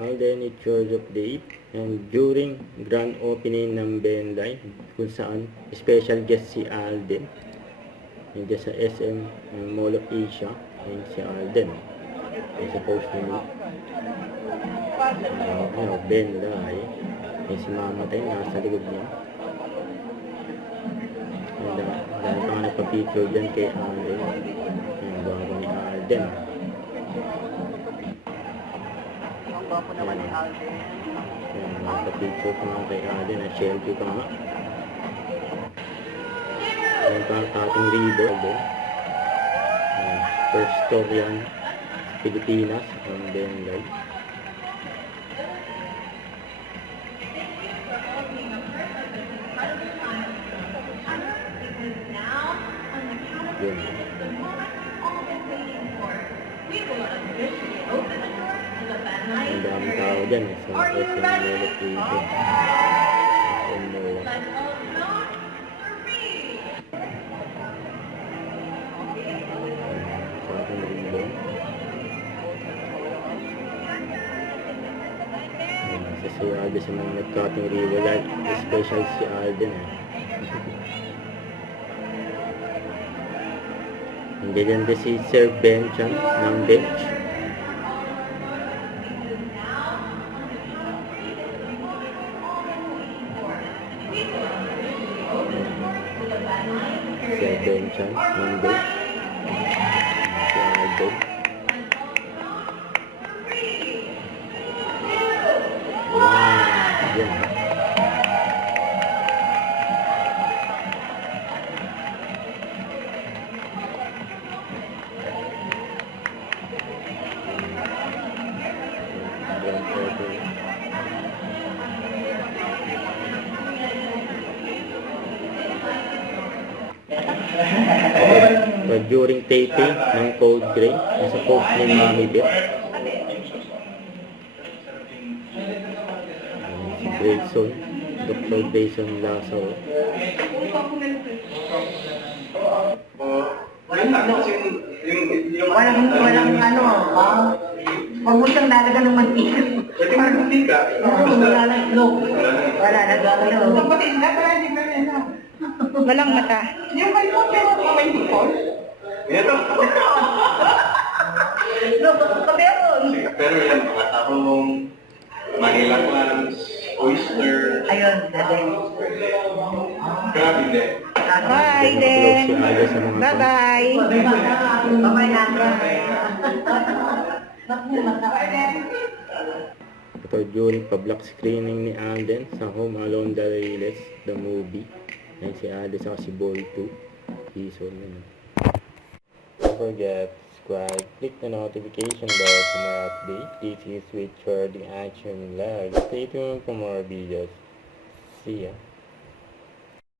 Alden, it's your update. And during grand opening ng Benday, kung saan special guest si Alden, nandiyan sa SM Mall of Asia, ayun si Alden. Ayun sa post nyo. Benday. Ayun si Mama tayo, nasa likod niya. Dahil pa nga nagpa-picture dyan kay Alden. Ayun, bago ni Alden. Gwapo naman ni Alden. Nagpa-picture pa nga kay Alden. Selfie pa nga. Ayun pa ang ating rido. First store yan. Pilipinas. Ang Benday. Yun. Ang daming tao dyan sa SM Mall of Asia. SM Mall. Sa ating rindo. Si Alden sa mga nag-cutting ribbon. Like, special si Alden Hindi din si Sir Ben dyan ng bench. Sir Ben dyan ng bench. Si Alden. Wow! Yan. So, during taping ng Code Gray, nasa post ni Mami Beth. Si Grayson, Dr. Grayson Lasso. Walang ano, huwag mo siyang lalagyan ng mantika. Pwede nga mantika. Wala lang itlog. Wala, nagagalaw. Walang mata. Yung may po, pero may hipon. Ito. No, kameron. Pero yan, mga tahong Manila clams, oyster. Ayun, natin. Crab, hindi. Bye then. Si Alden sa mga Bye-bye. Bye-bye na. Ito during pa-block screening ni Alden sa Home Alone the Reyes, the movie. Ayan si Alden sa si Boy 2 season. Don't forget to subscribe, click the notification bell for more updates. This is with the Action Vlog. Stay tuned for more videos. See ya.